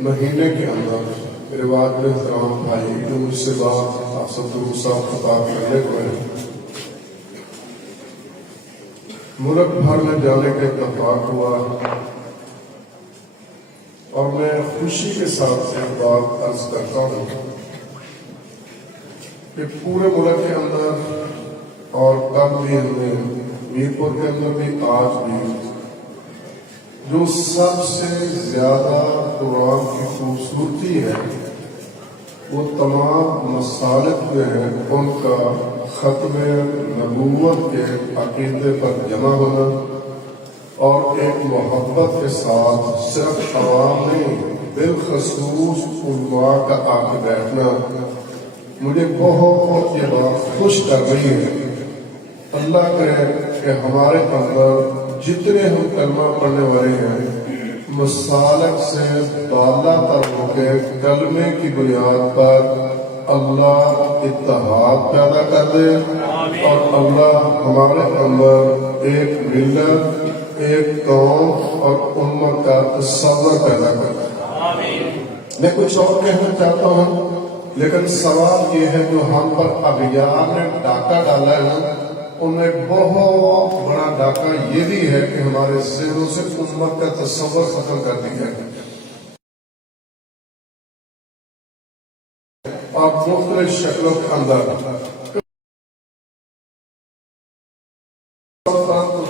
مہینے کے اندر میرے والد احترام بھائی جو مجھ سے بات آپ سب کو صاحب خطاب کرنے کو ہے، ملک بھر میں جانے کا اتفاق ہوا اور میں خوشی کے ساتھ ایک بات عرض کرتا ہوں کہ پورے ملک کے اندر اور کل بھی ہمیں میرپور کے اندر بھی آج بھی جو سب سے زیادہ قرآن کی خوبصورتی ہے وہ تمام مسالک جو ہیں ان کا ختم نبوت کے عقیدے پر جمع ہونا اور ایک محبت کے ساتھ صرف عوام نہیں بالخصوص علماء کا آ کے بیٹھنا مجھے بہت یہ بات خوش کر رہی ہے۔ اللہ کرے کہ ہمارے اندر جتنے ہم کلمہ پڑھنے والے ہیں مسالک سے بالا تر ہو کے کلمے کی بنیاد پر اللہ اتحاد پیدا کر دے اور اللہ ہمارے اندر ایک ملت، ایک قوم اور امت کا تصور پیدا کر دے۔ میں کچھ اور کہنا چاہتا ہوں لیکن سوال یہ ہے جو ہم پر اغیار نے ڈاکہ ڈالا ہے نا، ان میں بہت بڑا ڈاکہ یہ بھی ہے کہ ہمارے ذہنوں سے امت کا تصور ختم کر دیا ہے اور مختلف شکلوں کے اندر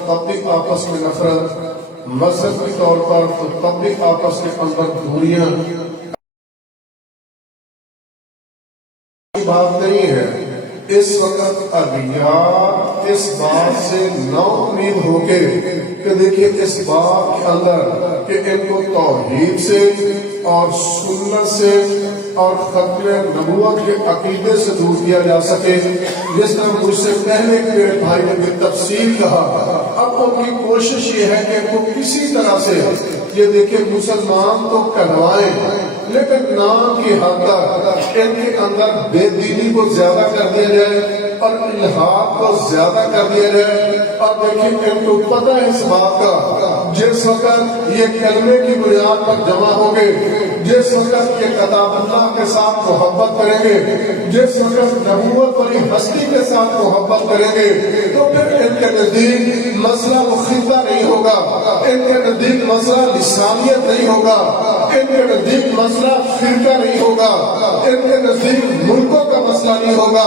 تب بھی آپس میں نفرت، مذہب کے طور پر تو تب بھی آپس کے اندر دوریاں بات نہیں ہے۔ اس وقت اغیار اس بات سے نا امید ہو کے کہ دیکھیے اس بات کے اندر کہ ان کو توحید سے اور سنت سے اور ختم نبوت کے عقیدے سے دور کیا جا سکے، جس طرح مجھ سے پہلے کے بھائی نے بھی تفصیل کہا، اب ان کی کوشش یہ ہے کہ ان کو کسی طرح سے یہ دیکھیں مسلمان تو کہلوائیں لیکن نام کی حد تک ان کے اندر بے دینی کو زیادہ کر دیا جائے اور الہاد کو زیادہ کر دیا جائے۔ اور دیکھیں ان کو پتہ ہے اس بات کا جس وقت یہ کلمے کی بنیاد پر جمع ہوں گے، جس وقت یہ کتاب اللہ کے ساتھ محبت کریں گے، جس وقت نبوت والی ہستی کے ساتھ محبت کریں گے تو پھر ان کے نزدیک مسئلہ مخیطہ نہیں ہوگا، ان کے نزدیک مسئلہ لسانیت نہیں ہوگا، ان کے نزدیک مسئلہ فرقہ نہیں ہوگا، ان کے نزدیک ملکوں کا مسئلہ نہیں ہوگا،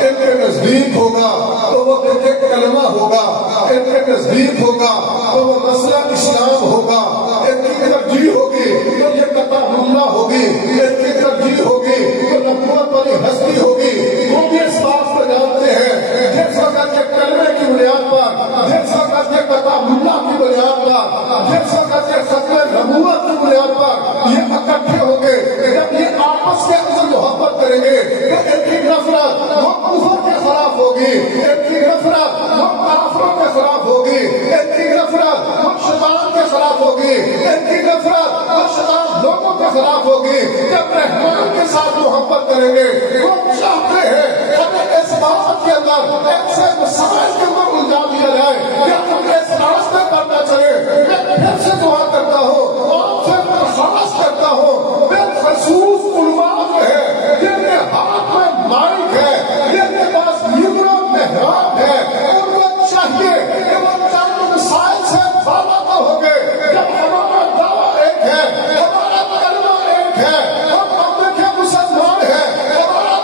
ان کے نزدیک ہوگا تو وہ دیکھیں کلمہ ہوگا، ان کے نزدیک ہوگا تو وہ مسئلہ اسلام ہوگا، ان کی ترجیح ہوگی تو یہ کتاب اللہ ہوگی، ان کی ترجیح ہوگی تو نبوت والی ہستی ہوگی۔ وہ بھی اس بات کو جانتے ہیں جس وقت یہ کلمے کی بنیاد پر، جس وقت یہ کتاب اللہ کی بنیاد پر، جس وقت یہ ختم نبوت کی بنیاد پر یہ اکٹھے ہوں گے، جب یہ آپس کے اندر محبت کریں گے تو ان کی نفرت وہ کفر کے خلاف ہوگی، ان کی نفرت وہ کافروں کے خلاف ہوگی، ان کی نفرت وہ شیطان کے خلاف ہوگی، ان کی نفرت وہ شیطان لوگوں کے خلاف ہوگی۔ جب رحمان کے ساتھ محبت کریں گے وہ چاہتے ہیں ہمیں اس بات کے اندر ایسے مسائل کے اندر الجھا دیا جائے کہ ہم اس راستے پر نہ چلے۔ میں پھر سے دعا کرتا ہوں اور سے درخواست کرتا ہوں بالخصوص علماء جو ہے جن کے ہاتھ میں مائک ہے، جن کے پاس ممبر و محراب ہے، ان کو چاہیے کہ وہ چند مسائل سے بالا ہو گئے۔ جب ہمارا دعویٰ ایک ہے، ہمارا کلمہ ایک ہے، ہم دیکھیں مسلمان ہیں، ہمارا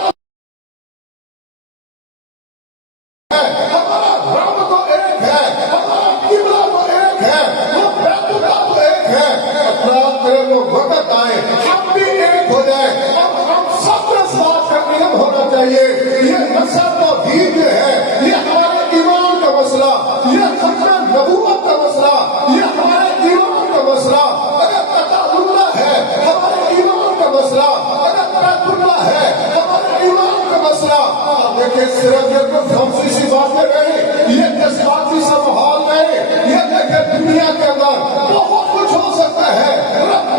رب تو ایک ہے، ہمارا قبلہ تو ایک ہے، وہ بیت اللہ تو ایک ہے۔ اطلاع کرے وہ وقت آئے ہم بھی ایک ہو جائے اور ہم سب اس بات کا علم ہونا چاہیے یہ مسئلہ توحید ہے، یہ ہمارے ایمان کا مسئلہ، یہ ختم نبوت کا مسئلہ، یہ ہمارے ایمان کا مسئلہ۔ اگر کتاب اللہ ہے ہمارے ایمان کا مسئلہ، اگر بیت اللہ ہے ہمارے ایمان کا مسئلہ۔ آپ دیکھیں صرف یہ کوئی فلسفی سی باتیں نہیں، یہ جذباتی سا ماحول نہیں، یہ دیکھیں دنیا کے اندر بہت کچھ ہو سکتا ہے، رب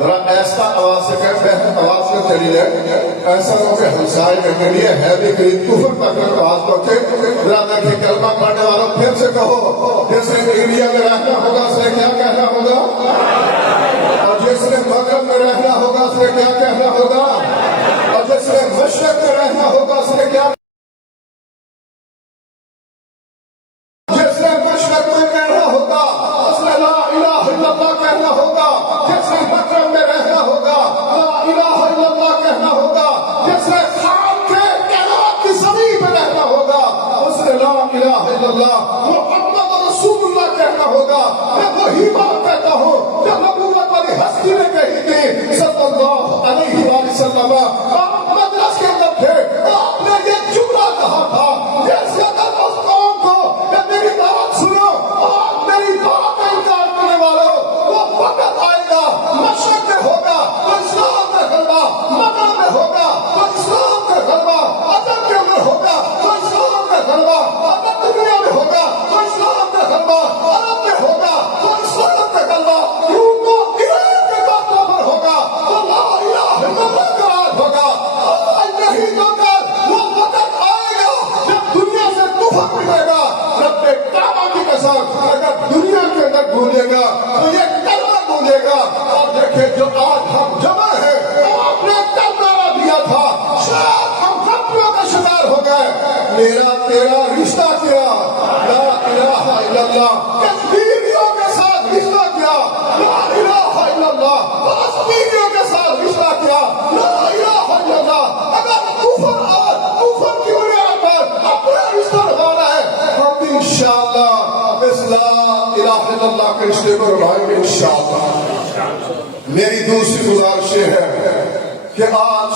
ذرا ایسا آواز سے کہ بہت آواز سے چلی جائے، ایسا ہو کہ ہمسائے کے لیے ہے بھی قریب کفر تک آواز پہنچے. ذرا دیکھیں کلمہ پڑھنے والوں پھر سے کہو، جس نے انڈیا میں رہنا ہوگا اس نے کیا کہنا ہوگا، اور جس نے مغرب میں رہنا ہوگا اس نے کیا کہنا ہوگا، اور جس نے مشرق میں رہنا ہوگا اس نے کیا، جس نے مشرق میں کہنا ہوگا اس نے لا الہ الا اللہ کہنا ہوگا، جس نے مغرب میں رہنا ہوگا لا الہ الا اللہ کہنا ہوگا، جس نے خاک کے کائنات کی زمین پہ رہنا ہوگا اس نے لا الہ الا اللہ محمد رسول اللہ کہنا ہوگا. میں وہی بات کہتا ہوں جو نبوت والی ہستی نے کہی تھی صلی اللہ علیہ وآلہ وسلم. آپ مجلس کے اندر تھے، آپ نے یہ جملہ کہا تھا جس وقت اس قوم کو کہ میری بات سنو اور میری بات کا انکار کرنے والوں، وہ وقت آئے گا مشرق میں ہوگا تو اسلام کا غلبہ، مغرب میں ہوگا تو اسلام کا غلبہ، عجم کے اندر ہوگا تو اسلام کا غلبہ، عرب دنیا میں ہوگا تو اسلام کا غلبہ، عرب میں ہوگا تو اسلام کا غلبہ، روم کو ایران کے باتوں پر ہوگا تو لا الہ الا اللہ کا راج ہوگا. آج نہیں تو کل وہ وقت آئے گا جب دنیا سے کفر مٹے گا. رب کعبہ کی قسم اگر دنیا کے اندر گونجے گا تو یہ کلمہ گونجے گا. اور دیکھیں جو آج ہم جمع ہیں آپ نے کل نعرہ دیا تھا، شاید ہم غفلتوں کا شکار ہو گئے. میرا تیرا رشتہ کیا لا الہ الا اللہ، کشمیریوں کے ساتھ رشتہ کیا لا الہ الا اللہ، فلسطینیوں کے ساتھ رشتہ کیا لا الہ الا اللہ. اگر کفر اور کفر کی بنیاد پر اپنا رشتہ نبھانا ہے ہم بھی انشاءاللہ اس لا الہ الا اللہ کے رشتے کو نبھائیں گے انشاءاللہ. میری دوسری گزارش یہ ہے کہ آج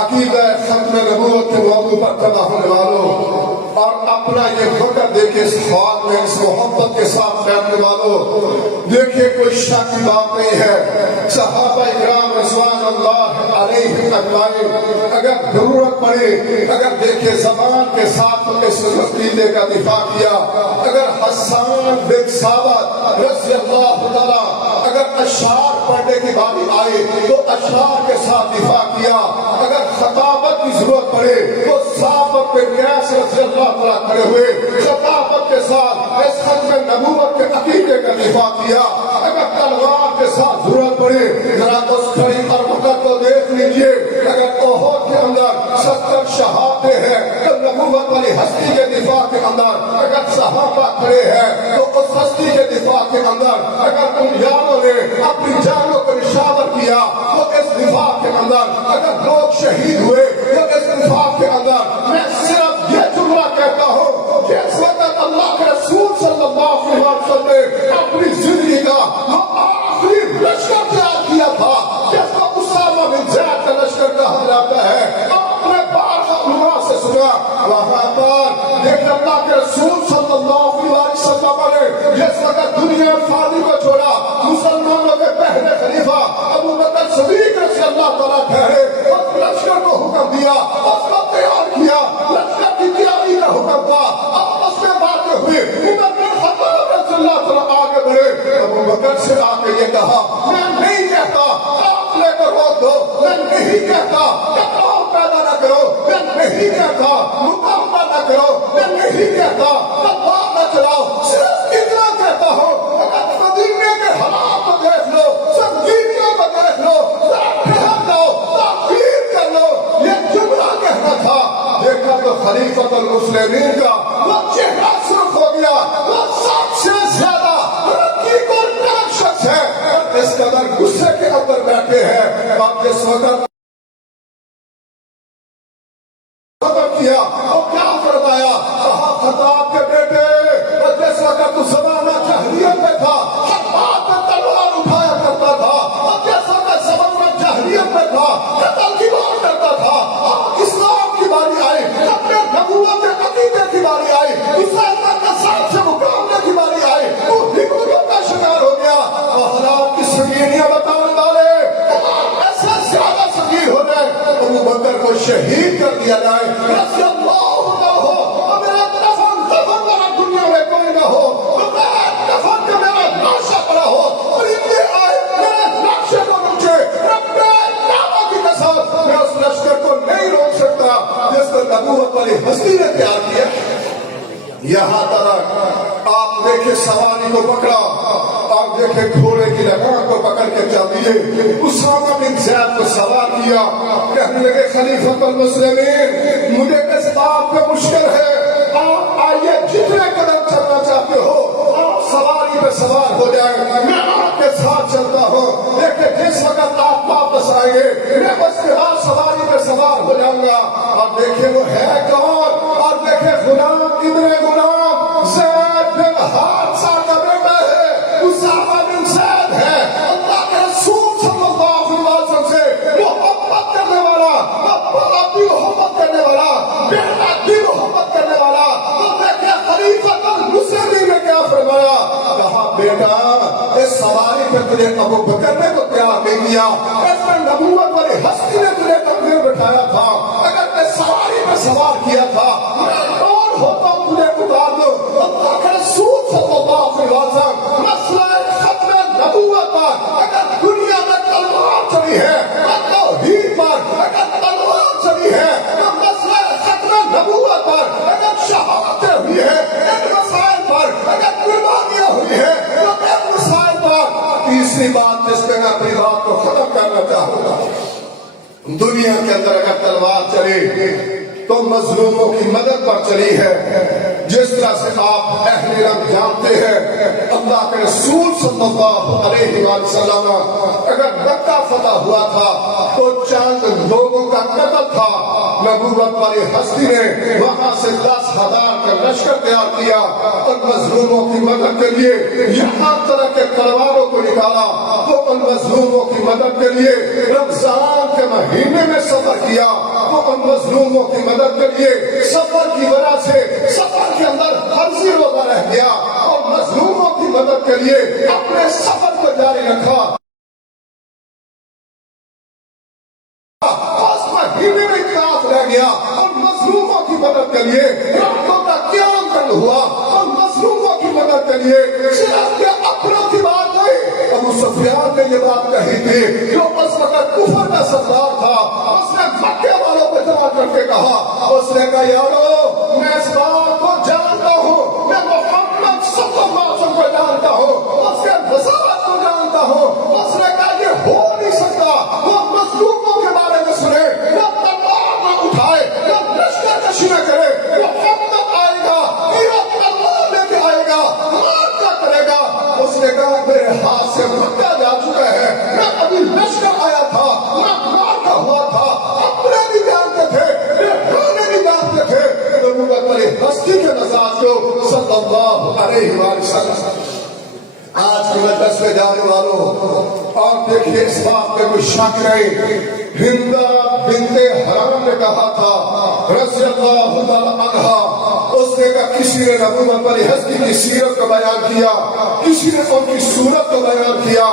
عقیدہ ختم نبوت کے موضوع پر پیدا ہونے والوں اور اپنا یہ وقت دیکھے اس خواب میں اس محبت کے ساتھ بیٹھنے والوں، دیکھیے کوئی شک کی بات نہیں ہے. صحابہ اکرام رضوان اللہ علیہ اجمعین اگر ضرورت پڑے، اگر دیکھے زبان کے ساتھ اس عقیدے کا دفاع کیا، اگر حسان بن ثابت رضی اللہ تعالیٰ اگر اشعار پڑھنے کی باری آئے تو اشعار کے ساتھ دفاع کیا، اگر خطابت کی ضرورت پڑے تو ثابت بن قیس رضی اللہ تعالیٰ کھڑے ہوئے خطابت کے ساتھ اس ختم نبوت کے عقیدے کا دفاع کیا. اگر تلوار کے ساتھ ضرورت پڑے ذرا اس کھڑی اور وقت کو دیکھ لیجئے، اگر احد کے اندر 70 شہادتیں ہیں تو نبوت والی ہستی کے دفاع کے اندر اگر صحابہ کھڑے ہیں تو اس ہستی کے دفاع کے اندر اگر تم یاروں نے اپنی جانوں کو نشاور کیا تو اس دفاع کے اندر اگر لوگ شہید ہوئے تو اس دفاع کے اندر میں صرف یہ جملہ کہتا ہوں کہ اس وقت اللہ کے رسول صلی اللہ علیہ وسلم نے اپنی زندگی کا وہ آخری لشکر تیار کیا تھا جس کو اسامہ بن زید کا لشکر کہا جاتا ہے. آپ نے بارہا علماء سے سنا وہاں پر لیکن اللہ کے رسول صلی اللہ علیہ وسلم نے جس وقت دنیا فانی کو چھوڑا مسلمانوں کے پہلے خلیفہ ابو بکر صدیق رضی اللہ تعالیٰ ٹھہرے اس لشکر کو حکم دیا، اس کو تیار کیا، لشکر کی تیاری کا حکم تھا. آپس میں باتیں ہوئی، عمر بن خطاب رضی اللہ تعالیٰ آگے بڑھے، ابو بکر سے آ کے یہ کہا میں نہیں کہتا قافلے کو روک دو، میں نہیں کہتا ٹکراؤ پیدا نہ کرو، میں نہیں کہتا مقابلہ نہ کرو، میں نہیں کہتا تلوار نہ چلاؤ، صرف اتنا کہتا ہوں اگر مدینے کے حالات کو دیکھ لو، سنگینیوں کو دیکھ لو، ٹھہر جاؤ، تاخیر کر لو. یہ جملہ کہنا تھا. دیکھا تو خلیفۃ المسلمین کا وہ چہرہ سرخ ہو گیا، وہ سب سے زیادہ رقیق اور ترک شخص ہے اور اس قدر غصے کے اندر بیٹھے ہیں. آپ جس وقت ختم کیا وہ کیا فرمایا، کہا خطاب کے بیٹے جس وقت تو زمانہ جاہلیت میں تھا ہر بات میں تلوار اٹھایا کرتا تھا، اور جس وقت زمانہ جاہلیت میں تھا قتل کی بات کرتا تھا، اور اسلام کی باری آئی، اپنے نبوت کے عقیدے کی باری آئی، مسلمان کے ساتھ سے مقابلے کی باری آئی، وہ حکومت کا شکار ہو گیا. حالات کی سنگینیاں بتانے والے ایسا زیادہ سنگین ہو گئے ابو بکر کو شہید کر دیا جائے رضی اللہ عنہ ہو، اور میرا دفن والا دنیا میں کوئی نہ ہو، تو میرا دفن کا میرا ناشا پڑا ہو اور اتنے آئے میرے نقشے کو نبوت والی ہستی نے تیار کیا. یہاں تک آپ دیکھیں سواری کو پکڑا، آپ دیکھیں گھوڑے کی لگام کو پکڑ کے چل دیے. اسامہ بن زید کو سوار کیا، کہنے لگے خلیفۃ المسلمین مجھے اس بات پہ مشکل ہے، آپ آئیے جتنے قدم چلنا چاہتے ہو آپ سواری پہ سوار ہو جائیں، میں آپ کے ساتھ چلتا ہوں، لیکن جس وقت آپ واپس آئیں گے میں بس کے بعد سواری پہ سوار ہو جاؤں گا. اور دیکھیں وہ ہے کون، اور دیکھیں غلام ابن غلام زید بن حارثہ کا بیٹا ہے، اسامہ بن زید ہے. اللہ کے رسول صلی اللہ علیہ وسلم سے محبت کرنے والا، باپ بھی محبت کرنے والا، بیٹا بھی محبت کرنے والا. تو دیکھیں خلیفۃ المسلمین نے کیا فرمایا، کہا بیٹا اس سواری پہ تجھے ابو بکر نے تو تیار نہیں کیا، اس میں نبوت والی ہستی نے تجھے تقدیر بٹھایا تھا، اگر میں سواری پہ سوار کیا تھا میں کون ہوتا تجھے اتار دو. اللہ کے رسول صلی اللہ علیہ وسلم مسئلہ ختم نبوت پر اگر دنیا میں تلوار چلی ہے، توحید پر اگر تلوار چلی ہے، تو مسئلہ ختم نبوت پر اگر شہادتیں ہوئی ہے، ان مسائل پر اگر قربانیاں ہوئی ہے، تو ان مسائل پر. تیسری بات جس پہ میں اپنی بات کو ختم کرنا چاہوں گا، دنیا کے اندر اگر تلوار چلے تو مظلوموں کی مدد پر چلی ہے. جس طرح سے آپ اہل رنگ جانتے ہیں اللہ کے رسول صلی اللہ علیہ وسلم اگر مکہ فتح ہوا تھا تو چند لوگوں کا قتل تھا. نبوت والی ہستی نے وہاں سے 10,000 کا لشکر تیار کیا اور مظلوموں کی مدد کے لیے یہاں طرح کے تلواروں کو نکالا. تو ان مظلوموں کی مدد کے لیے رمضان کے مہینے میں سفر کیا. تو ان مظلوموں کی مدد کے لیے سفر کی وجہ سے سفر کے اندر فرضی روزہ رہ گیا اور مظلوموں کی مدد کے لیے اپنے سفر کو جاری رکھا. اس مہینے میں اطلاع رہ گیا اور مظلوموں کی مدد کے لیے راتوں کا قیام کرنا ہوا اور مظلوموں کی مدد کے لیے صرف کے اپنوں کی بات نہیں. ابو سفیان نے یہ بات کہی تھی جو اس وقت کفر کا سردار تھا، اس نے مکے والوں کو جمع کر کے کہا، اس نے کہا یارو میں اس بات کو جانتا ہوں، میں محمد صلی اللہ علیہ وسلم کو جانتا ہوں، اس کے رسالت کو جانتا ہوں. اس نے کہا یہ ہو نہیں سکتا وہ مظلوموں کے بارے میں سنے، وہ تلوار نہ اٹھائے، وہ لشکر کشی نہ کرے، محمد آئے گا یہ تلوار لے کے آئے گا، مار کیا کرے گا. اس نے کہا میرے ہاتھ سے مکہ جا چکا ہے، میں ابھی لشکر آیا تھا، میں مار کا ہوا تھا، اپنے بھی جانتے تھے میرے بھی جانتے تھے نبوت والی ہستی کے مزاج کو صلی اللہ علیہ وسلم. آج کے مجلس میں جانے والوں اور دیکھیے اس بات میں کوئی شک نہیں، ہندہ بنت حرام نے کہا تھا رضی اللہ تعالی عنہا، اس نے کہا کسی نے نبوت والی ہستی کی سیرت کو بیان کیا، کسی نے ان کی صورت کو بیان کیا،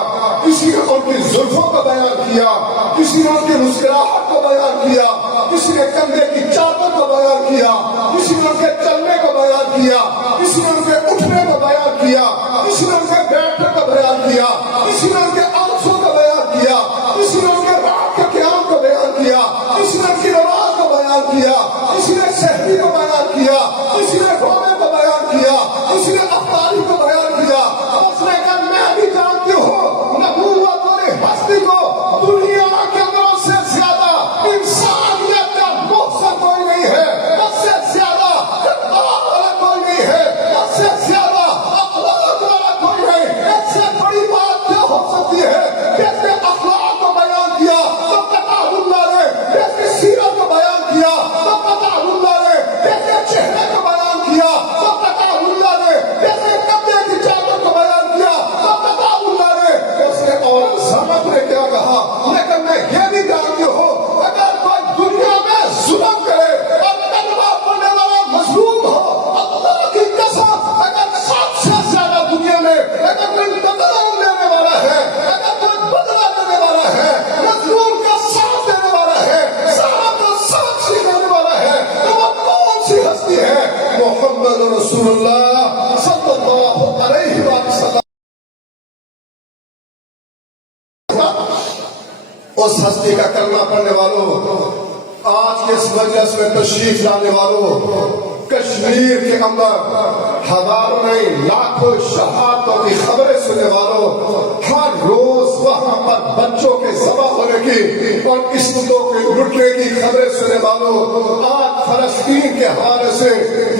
کسی نے ان کی زلفوں کو بیان کیا، کسی نے ان کی مسکراہٹ کو بیان کیا، کسی نے کندھے کی چادر کو بیان کیا، کسی نے ان کے چلنے کو بیان کیا، کسی نے ان کے اٹھنے کو بیان کیا، کسی نے ان کے بیٹھنے کو بیان کیا، کسی نے ان کے آنسوں کو بیان کیا، کسی نے ان کے رات کے قیام کو بیان کیا، کسی نے ان کی نماز کو بیان کیا، کسی نے شہری کو بیان کیا، کسی نے رونے کو بیان کیا، کسی نے افطاری کو بیان کیا. اس نے کہا میں بھی جانتی ہوں نبوت والی ہستی کو دنیا کے اندروں سے زیادہ انسانیت کا محسن کوئی نہیں ہے، اس سے زیادہ اقدار والا کوئی نہیں ہے، اس سے زیادہ اخلاق والا کوئی نہیں. اس سے بڑی بات کیا ہو سکتی ہے؟ جس نے اخلاق کو بیان کیا تو قطع اللہ نے، جس نے سیرت کو بیان کیا تو قطع اللہ نے، جس نے چہرے کو بیان کیا تو قطع اللہ نے، جس نے کندھے کی چادر کو بیان کیا تو قطع اللہ نے. اس نے اور سمجھ نے کیا کہا، لیکن میں یہ بھی جانتی ہوں اگر کوئی دنیا میں ظلم کرے اور کلمہ پڑھنے والا مظلوم ہو، اللہ کی قسم اگر سب سے زیادہ دنیا میں اگر کوئی بدلہ لینے والا ہے، اگر کوئی بدلہ لینے والا ہے، مظلوم کا ساتھ دینے والا ہے، سارا کا ساتھ سکھانے والا ہے، تو وہ کون سی ہستی ہے؟ محمد رسول اللہ صلی اللہ علیہ وسلم. اس ہستی کا کلمہ پڑھنے والوں آج کے اس مجلس میں تشریف لانے والوں، کشمیر کے اندر ہزاروں نہیں لاکھوں شہادتوں کی خبریں سننے والوں، ہر روز وہاں پر بچوں کے ذبح ہونے کی اور قسمتوں کے لٹنے کی خبریں سننے والوں، آج فلسطین کے حوالے سے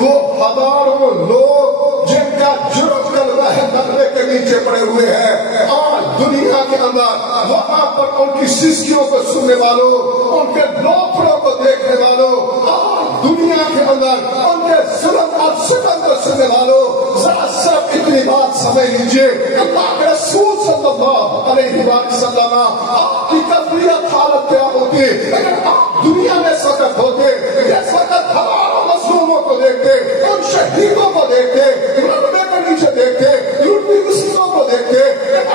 وہ ہزاروں لوگ جن کا جرم کلمہ ہے تلوے کے نیچے پڑے ہوئے ہیں، آج دنیا کے اندر وہاں پر ان کی سسکیوں کو سننے والوں، ان کے لوتھڑوں کو دیکھنے والوں، آج دنیا کے اندر ان کے ظلم اور ستم کو سننے والوں، ذرا صرف اتنی بات سمجھ لیجئے، اللہ کے رسول صلی اللہ علیہ وسلم آپ کی تربیت حالت کیا ہوتی اگر آپ دنیا میں اس وقت ہوتے، اس وقت ہزاروں مظلوموں کو دیکھتے، ان شہیدوں کو دیکھتے، رقبے کے نیچے دیکھتے، لوٹی مسلموں کو دیکھتے،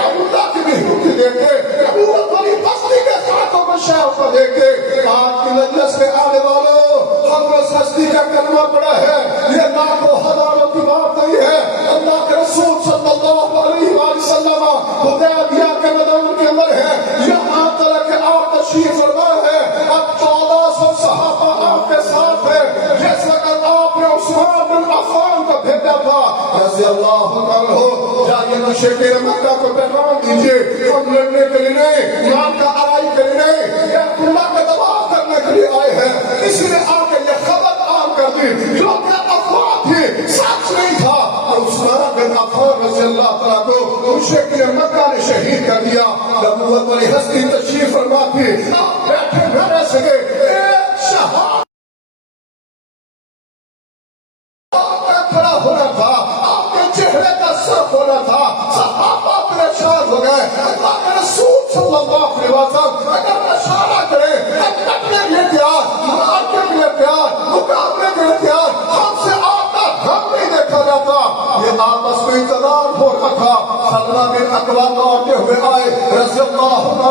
اللہ کی بھی دیکھتے، نبوت والی بستی کے خاتوں کو شہر کو دیکھتے۔ آج کی مجلس میں آنے والوں، ہم اس ہستی کا کلمہ پڑا ہے، یہ لاکھوں ہزاروں کی بات نہیں ہے، اللہ کے رسول صلی اللہ علیہ وسلم حدیبیہ کے میدان کے اندر ہے، یہاں تک کہ آپ تشریف فرما ہے، اب 1400 صحابہ آپ کے ساتھ ہے، جس وقت آپ نے عثمان بن عفان کو بھیجا تھا رضی اللہ عنہ، جائیے مشرکین مکہ کو پیغام دیجئے، ہم لڑنے کے لیے نہیں، ایمان کا آرائی کے لیے نہیں، یہ اللہ کا دباؤ کرنے کے لیے آئے ہیں، اس لیے آ کے یہ خبر عام کر دی جو کہ افواہ تھی، سچ نہیں تھا، اور عثمان بن عفان رضی اللہ تعالیٰ کو مشرکین مکہ نے شہید کر دیا۔ نبوت والی ہستی تشریف فرما تھی، آپ بیٹھے نہ رہ سکے، ایک شہادت کھڑا ہونا تھا، آپ کے چہرے کا سرخ ہونا تھا، صحابہ پریشان ہو گئے، اللہ کے رسول صلی اللہ علیہ وسلم اگر اشارہ کرے، کٹنے کے لیے تیار، مارنے کے لیے تیار، مقابلے کے لیے تیار، ہم سے آتا ہم نہیں دیکھا جاتا، یہ آپس میں انتظار ہو رہا تھا۔ سلمہ بن اکوع دوڑتے ہوئے آئے رضی اللہ عنہ،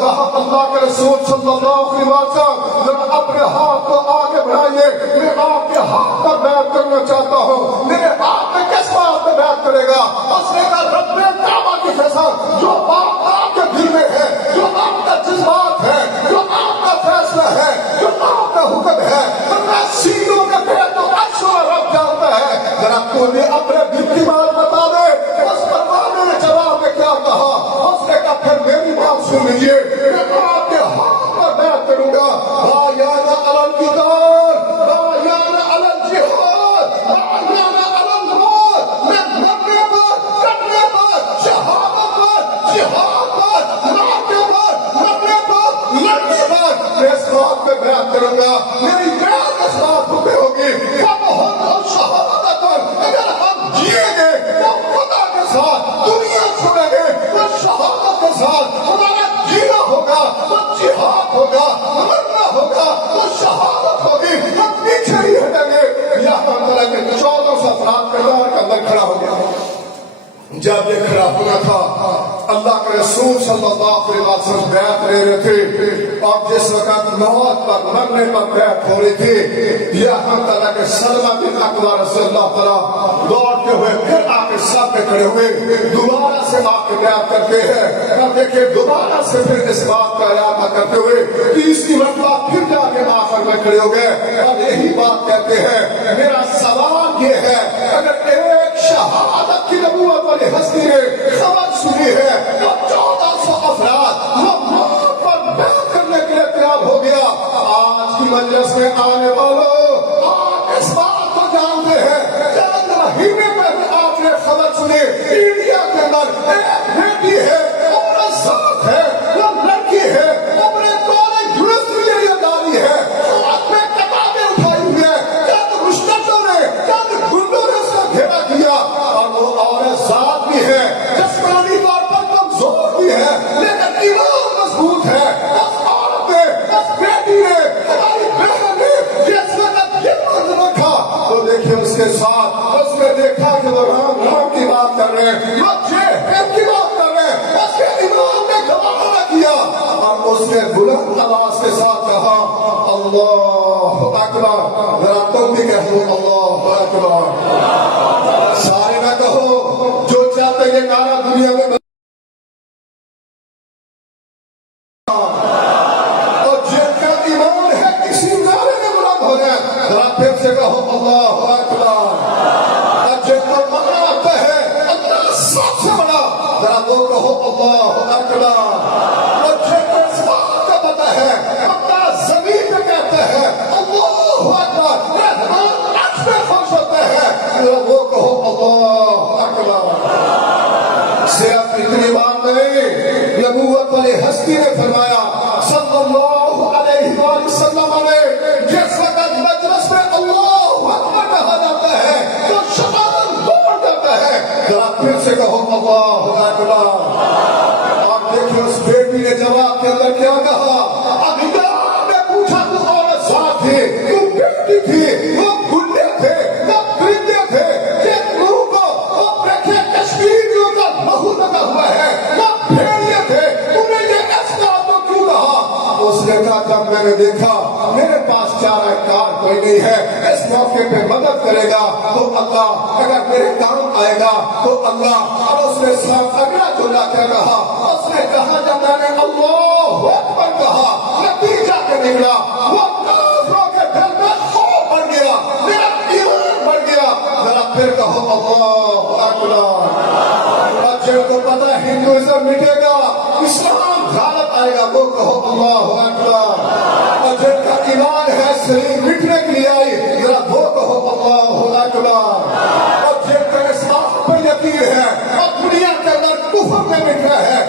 کہا اللہ کے رسول صلی اللہ علیہ وسلم ذرا اپنے ہاتھ کو آگے بڑھائیے، میں آپ کے ہاتھ پر بیعت کرنا چاہتا ہوں، میرے ہاتھ میں کس بات پہ بیعت کرے گا؟ اس نے کہا رب کعبہ کی قسم، جو بات آپ کے دل میں ہے، جو آپ کا جذبات ہے، جو آپ کا فیصلہ ہے، جو آپ کا حکم ہے، میں سینوں کے بیعت تو اکثر رب جانتا ہے، ذرا کوئی اپنے دل کی بات بتا دے۔ اس پر مانے نے جواب میں کیا کہا؟ اس نے کہا پھر میری بات سن لیجیے، میں آپ کے ہاتھ پر بیعت کروں گا، بایانا علی القتال، بایانا علی الجہاد، بایانا علی الموت، میں مرنے پر، کٹنے پر، شہادت پر، جہاد پر، مارنے پر، مرنے پر، لڑنے پر، میں اس بات پہ بیعت کروں گا، میری بیعت اس بات پہ ہوگی، فَمُحَمَّدٌ شَهَادَةٌ، اگر ہم جیئیں گے تو خدا کے ساتھ، دنیا چھوڑیں گے تو شہادت کے ساتھ، ہمارا جینا ہوگا تو جہاد ہوگا، مرنا ہوگا تو شہادت ہوگی، ہم پیچھے نہیں ہٹیں گے۔ یہاں طرح کے 1400 افراد کردار کا اندر کھڑا ہو گیا۔ جب یہ کھڑا ہونا تھا، اللہ کے رسول صلی اللہ علیہ وسلم بیعت لے رہے تھے، اور جس وقت موت پر مرنے پر بیعت ہو رہی تھی، یہاں طرح کے سلمہ بن اکوع رضی اللہ تعالیٰ دوڑتے ہوئے پھر آ کے ساتھ میں کھڑے ہوئے، دوبارہ سے آ کے بیعت کرتے ہیں، اور دیکھیں دوبارہ سے پھر اس بات کا اعادہ کرتے ہوئے تیسری مرتبہ پھر جا کے آخر میں کھڑے ہو گئے، اور یہی بات کہتے ہیں میرا سوال یہ ہے، اگر ایک شہادت کی نبوت والی ہستی نے خبر سنی ہے تو 1400 افراد وہ موت پر بیعت کرنے کے لیے تیار ہو گیا۔ آج کی مجلس میں آنے والوں، آپ اس بات کو جانتے ہیں، چند مہینے پہلے آپ نے خبر سنی انڈیا کے اندر ایک بیٹی ہے، عمر سات ہے، وہ لڑکی ہے، عمر کالج یونیورسٹی یہ داری ہے، ہاتھ میں کتابیں اٹھائی ہوئی ہے، چند مشتقوں نے، چند گنڈوں نے اس کو گھیرا کیا، اور وہ عورت ذات بھی ہے، جسمانی طور پر کمزور بھی ہے، لیکن ایمان مضبوط ہے۔ اس عورت نے، اس بیٹی نے، ہماری بہن نے جس وقت یہ منظر رکھا تو دیکھیں اس کے ساتھ اس نے دیکھا کہ وہ رام کی بات کر رہے ہیں، وہ جہاد کی بات کر رہے ہیں، اس کے ایمان نے گوارا کیا، اور اس نے بلند آواز کے ساتھ کہا اللہ اکبر۔ ذرا تم بھی کہو اللہ اکبر، سارے نہ کہو، جو چاہتے یہ نعرہ دنیا میں اور جن کا ایمان ہے فرمایا صلی اللہ علیہ وآلہ وسلم نے جس وقت مجلس میں اللہ اکبر کہا جاتا ہے تو شیطان دوڑ جاتا ہے. ذرا پھر سے کہو اللہ اکبر. آپ دیکھیں اس بیٹی نے جواب کے اندر کیا کہا. اخیار نے پوچھا تو عورت ساتھ تھی, تو بیٹی تھی, وہ گنڈے تھے, وہ پرندے تھے, یہ لوگوں کو وہ دیکھیں کشمیریوں کا لہو لگا ہوا ہے, وہ بھیڑیے تھے, تم نے یہ ایسا تو کیوں کہا. اس نے کہا جب میں نے دیکھا میرے پاس چارہ کار کوئی نہیں ہے, اس موقع پہ مدد کرے گا تو اللہ, اگر میرے کام آئے گا تو اللہ. اور اس نے ساتھ اگلا جملہ کیا کہا, اس نے کہا جب میں نے اللہ اکبر کہا نتیجہ کیا نکلا, وہ کافروں کے دل میں خوف بڑھ گیا, میرا ایمان بڑھ گیا. ذرا پھر کہو اللہ اکبر. بچے کو پتہ ہندوازم مٹے گا, اسلام غالب آئے گا, وہ کہو اللہ اکبر. اور جن کا ایمان ہے سلیم مٹنے کے لیے آئی, ذرا وہ کہو اللہ اکبر. اور جن کا اسلام پر یقین ہے اور دنیا کے اندر کفر میں مٹ رہا ہے,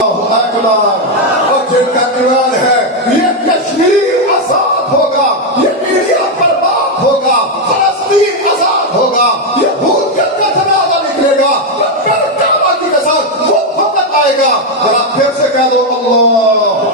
اللہ اکبر. اور جن کا ایمان ہے یہ کشمیر آزاد ہوگا, یہ انڈیا برباد ہوگا, فلسطین آزاد ہوگا, یہود کا جنازہ نکلے گا, کعبہ کی قسم وہ وقت آئے گا. ذرا پھر سے کہہ دو اللہ